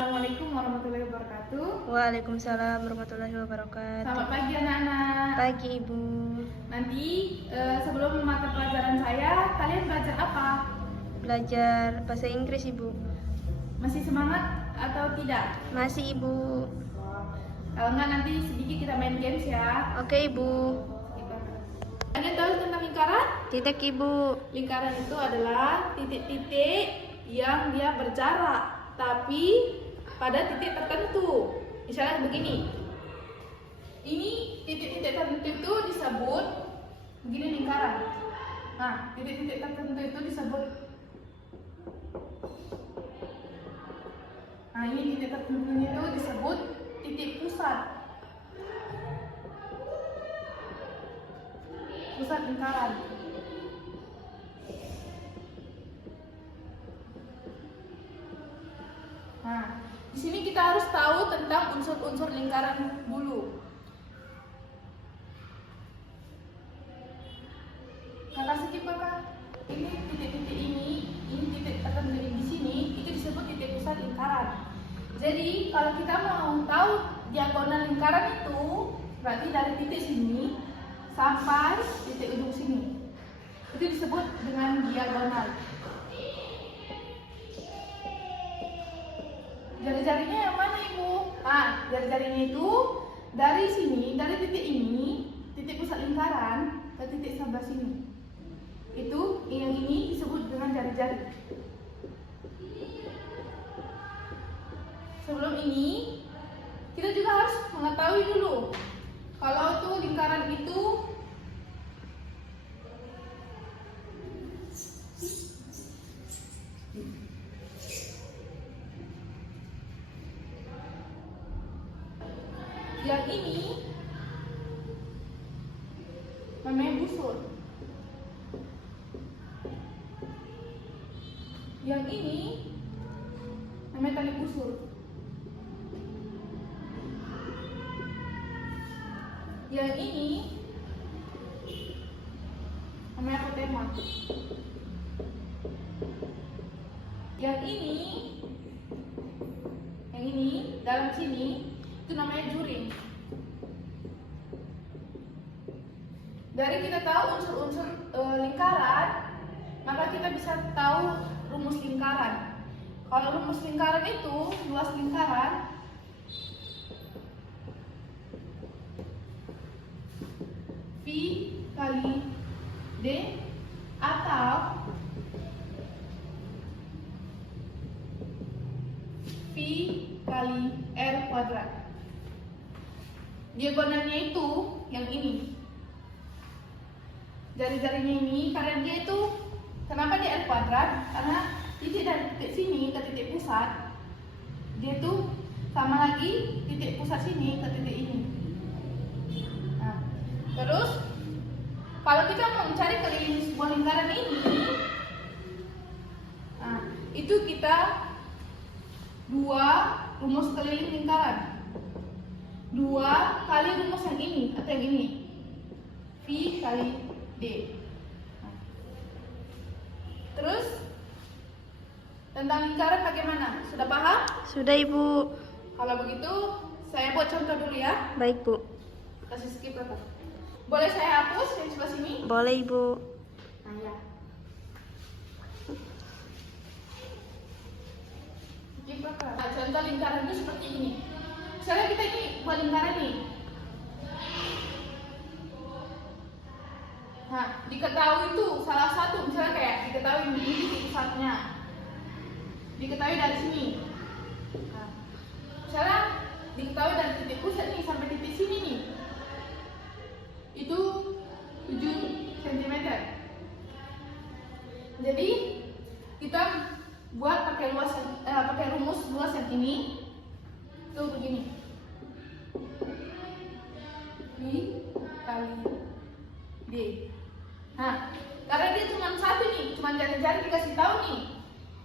Assalamualaikum warahmatullahi wabarakatuh. Waalaikumsalam warahmatullahi wabarakatuh. Selamat pagi anak-anak. Pagi Ibu. Nanti sebelum mata pelajaran saya, kalian belajar apa? Belajar bahasa Inggris Ibu. Masih semangat atau tidak? Masih Ibu. Kalau enggak nanti sedikit kita main games ya. Oke Ibu. Kalian tahu tentang lingkaran? Titik Ibu. Lingkaran itu adalah titik-titik yang dia berjarak, tapi pada titik tertentu. Misalnya begini. Ini titik-titik tertentu itu disebut begini lingkaran. Nah, titik-titik tertentu itu disebut. Nah, ini titik tertentu itu disebut titik pusat. Pusat lingkaran. Nah, di sini kita harus tahu tentang unsur-unsur lingkaran dulu. Kakak skip kakak. Ini titik-titik ini titik tertentu di sini itu disebut titik pusat lingkaran. Jadi kalau kita mau tahu diagonal lingkaran itu berarti dari titik sini sampai titik ujung sini. Itu disebut dengan diagonal. Jari-jarinya yang mana Ibu? Nah, jari-jarinya itu dari sini, dari titik ini, titik pusat lingkaran ke titik sebelah sini. Itu yang ini disebut dengan jari-jari. Sebelum ini, kita juga harus mengetahui dulu kalau tuh lingkaran itu yang ini namanya busur. Yang ini namanya tali busur. Yang ini namanya apotema. Yang ini dalam sini itu namanya juring. Dari kita tahu unsur-unsur lingkaran, maka kita bisa tahu rumus lingkaran. Kalau rumus lingkaran itu luas lingkaran V kali D atau V kali R kuadrat. Diagonalnya itu yang ini. Jari-jarinya ini karena dia itu kenapa dia R kuadrat? Karena titik dari titik sini ke titik pusat dia tuh sama lagi titik pusat sini ke titik ini. Nah, terus kalau kita mau mencari keliling sebuah lingkaran ini, nah, itu kita dua rumus keliling lingkaran. 2 kali rumus yang ini atau yang ini, V kali D. Nah. Terus tentang lingkaran bagaimana? Sudah paham? Sudah Ibu. Kalau begitu saya buat contoh dulu ya. Baik Bu. Kasih skip aku. Boleh saya hapus yang sebelah sini? Boleh Ibu. Nah ya. Skip aku. Nah, contoh lingkaran itu seperti ini. Misalnya kita ini buat lingkaran nih. Nah, diketahui itu salah satu, misalnya kayak diketahui ini titik pusatnya. Diketahui dari sini. Nah, misalnya diketahui dari titik pusat nih sampai titik sini nih. Itu 7 cm. Jadi kita buat pakai rumus luas yang ini. Itu begini. V kali D. Nah, karena dia cuma satu nih, cuma jari-jari dikasih tahu nih.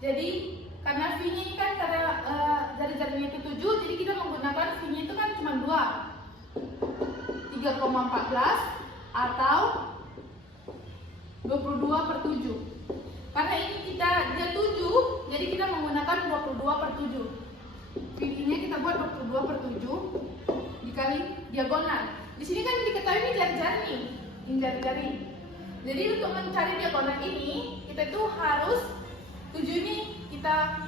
Jadi karena V-nya ini kan karena jari-jarinya itu 7, jadi kita menggunakan V-nya itu kan cuma 2. 3,14 atau 22/7. Karena ini dia 7, jadi kita menggunakan 22/7. V-nya kita buat 22 per 7 dikali diagonal. Di sini kan diketahui ini jari-jari nih, ini jari-jari. Jadi untuk mencari diagonal ini, kita tuh harus 7 ini kita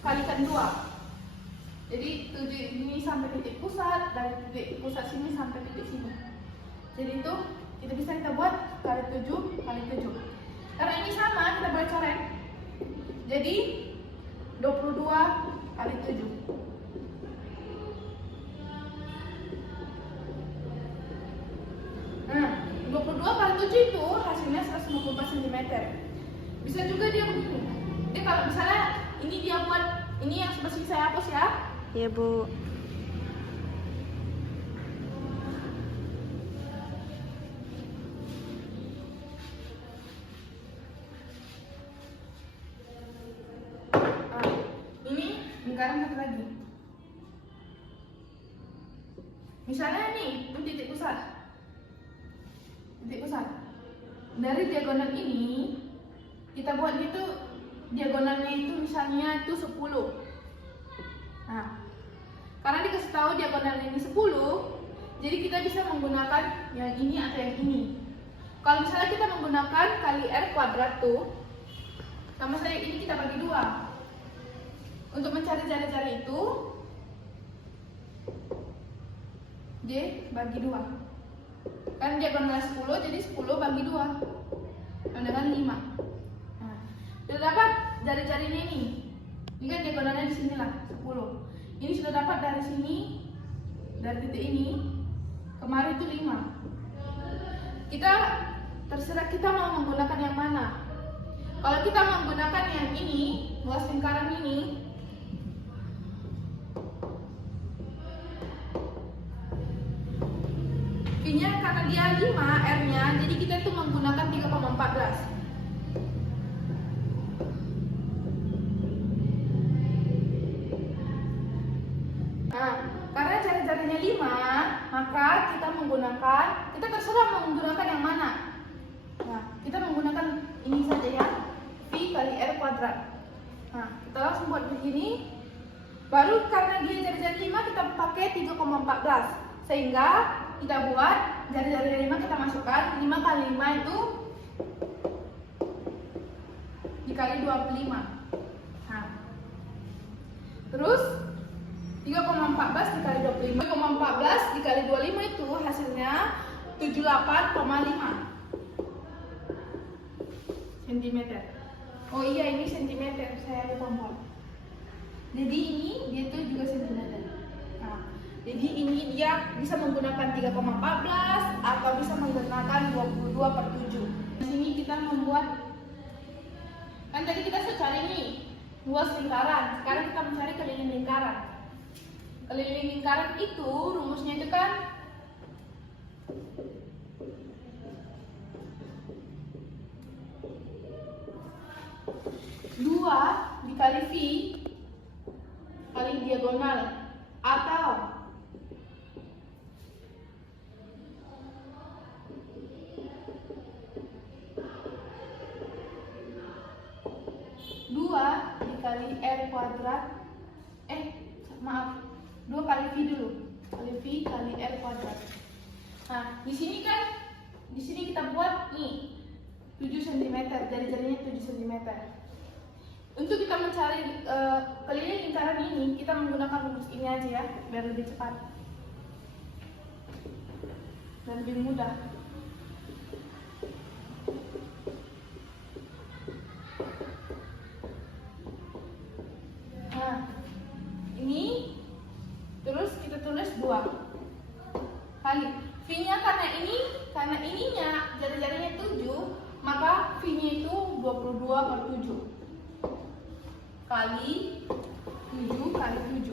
kalikan 2. Jadi 7 ini sampai titik pusat, dari titik pusat sini sampai titik sini. Jadi itu kita bisa buat kali 7 kali 7. Karena ini sama, kita boleh coret. Jadi 22 kali 7. Nah, 22 kali 7 itu hasilnya 154 cm. Bisa juga dia begini. Jadi kalau misalnya ini dia buat, ini yang sebelah sini saya hapus ya. Ya Bu. Nah, ini lingkaran satu lagi. Misalnya nih, ini titik pusat. Titik pusat. Dari diagonal ini kita buat gitu, diagonalnya itu misalnya itu 10. Nah, karena dikasih tahu diagonalnya ini 10, jadi kita bisa menggunakan yang ini atau yang ini. Kalau misalnya kita menggunakan kali R kuadrat tuh, sama saya ini kita bagi 2. Untuk mencari jari-jari itu, D bagi 2. Kan diagonal 10, jadi 10 bagi 2 sama dengan 5. Nah, sudah dapat jari-jarinya ini. Ini kan diagonalnya di sini lah, 10. Ini sudah dapat dari sini, dari titik ini, kemarin itu 5. Kita terserah kita mau menggunakan yang mana. Kalau kita menggunakan yang ini, luas lingkaran ini, V-nya karena dia 5 R-nya, jadi kita itu menggunakan 3,14. Nah, karena jari-jarinya 5, maka kita menggunakan, kita terserah menggunakan yang mana. Nah, kita menggunakan ini saja ya, V kali R kuadrat. Nah, kita langsung buat begini. Baru karena dia jari-jari 5, kita pakai 3,14. Sehingga kita buat jari-jari 5 kita masukkan, 5 kali 5 itu dikali 25. Nah, terus 3,14 dikali 25, 3,14 dikali 25 itu hasilnya 78,5 cm. Oh iya, ini cm, saya lupa buat. Jadi ini dia itu juga cm. Nah, jadi ini dia bisa menggunakan 3,14 atau bisa menggunakan 22 per 7. Di sini kita membuat, kan tadi kita sudah cari nih luas lingkaran, sekarang kita mencari keliling lingkaran. Keliling lingkaran itu rumusnya itu kan dua dikali V kali diagonal atau dua dikali R kuadrat, maaf, 2 kali V dulu, kali V kali R kuadrat. Nah, di sini kan, di sini kita buat nih 7 cm, jari-jarinya 7 cm. Untuk kita mencari keliling lingkaran ini, kita menggunakan rumus ini aja ya, biar lebih cepat dan lebih mudah. Nah, ini terus kita tulis 2 kali V-nya, karena ininya jari-jarinya 7, maka V-nya itu 22 per 7 kali 7 kali 7.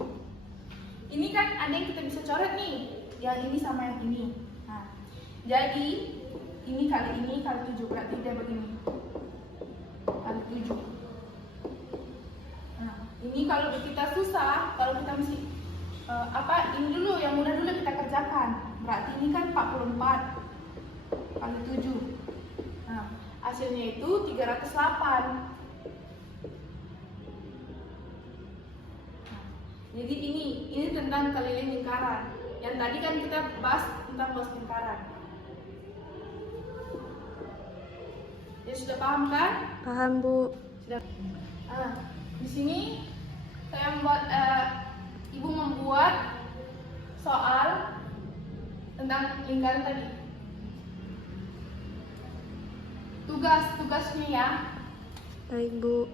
Ini kan ada yang kita bisa coret nih, yang ini sama yang ini. Nah, jadi ini kali 7, berarti dia begini kali 7. Nah, ini kalau kita susah, kalau kita mesti ini dulu, yang mudah dulu kita kerjakan. Berarti ini kan 44 kali 7. Nah, hasilnya itu 308. Nah, Jadi ini tentang keliling lingkaran. Yang tadi kan kita bahas tentang luas lingkaran. Ya sudah paham kan? Paham, Bu. Sudah. Di sini saya ibu membuat soal tentang lingkaran tadi. Tugasnya ya. Baik, Bu.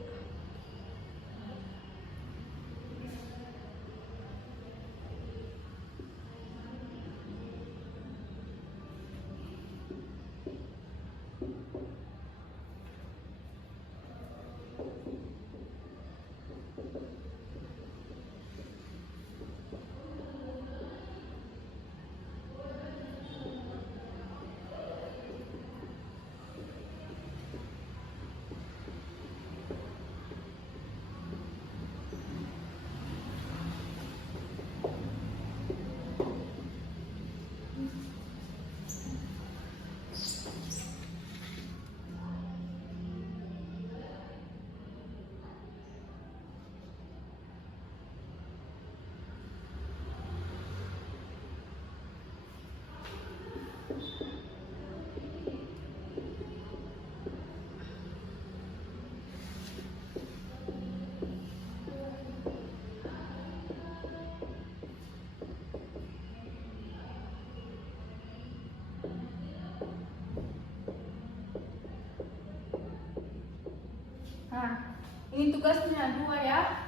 Nah, ini tugasnya 2 ya.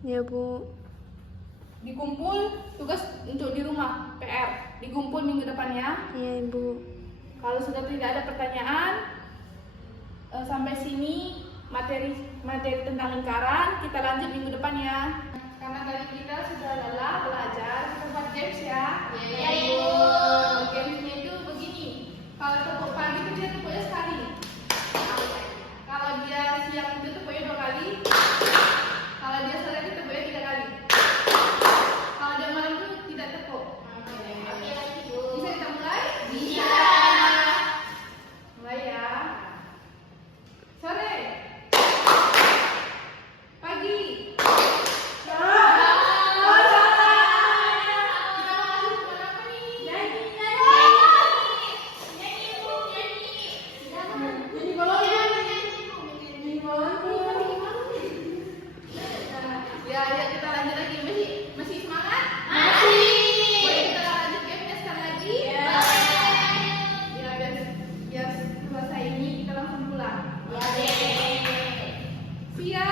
Ya, Bu. Dikumpul tugas untuk di rumah, PR. Dikumpul minggu depan ya. Iya, Ibu. Kalau sudah tidak ada pertanyaan, sampai sini materi tentang lingkaran, kita lanjut minggu depan ya. Karena tadi kita sudah lelah belajar, kita buat games ya. Iya, Ibu. Gamesnya itu begini. Kalau tepuk pagi itu dia tepuknya sekali. Kalau dia siang itu tepuknya 2 kali. Kalau dia sore itu tepuknya 3 kali. Kalau dia malam itu tidak tepuk. Bisa kita mulai? Bisa. Mulai ya. Sore. Pagi. Kita mau masuk kemana apa nih? Nyanyi. Ya, kita lanjut lagi. Masih semangat? Masih. Boleh kita lanjut gamenya sekali lagi? Ya, biar selesai ini kita langsung pulang. Siap.